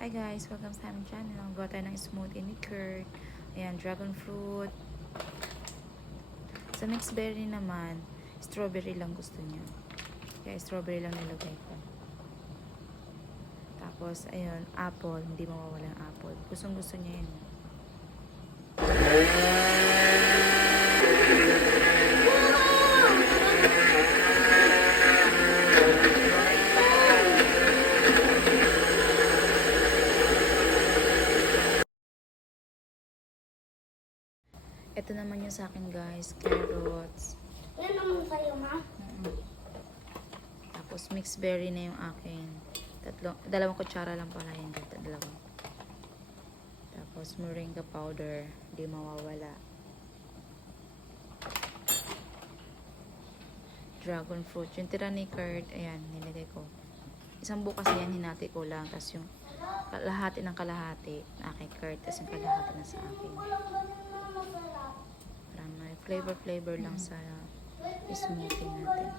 Hi guys, welcome sa aming channel. Gawa tayo ng smoothie ni Kurt. Ayan, dragon fruit. Sa mixed berry naman, strawberry lang gusto niya. Kaya strawberry lang nilagay ko. Tapos, ayun, apple. Hindi mawawala ang apple. Gustong gusto niya yun. Ito naman yung sa akin guys, carrots. Yan naman sa'yo, ma. Tapos mixed berry na yung akin. Dalawang kutsara lang pala yun. Dalawa. Tapos moringa powder, di mawawala. Dragon fruit, yung tira ni Kurt, ayan, nilagay ko. Isang bukas yan, hinati ko lang. Tapos yung kalahati ng kalahati na kay Kurt, tapos yung kalahati na sa akin. Para may flavor lang sa smoothie natin.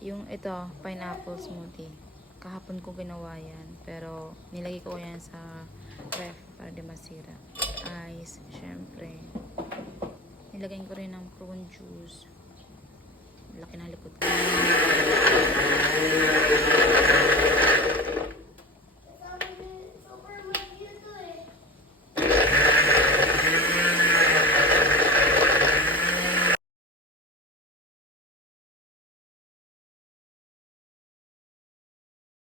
Yung ito, pineapple smoothie. Kahapon ko ginawa yan. Pero nilagay ko yan sa ref para di masira. Ice, syempre. Nilagay ko rin ng prune juice. Laki ng likod ko.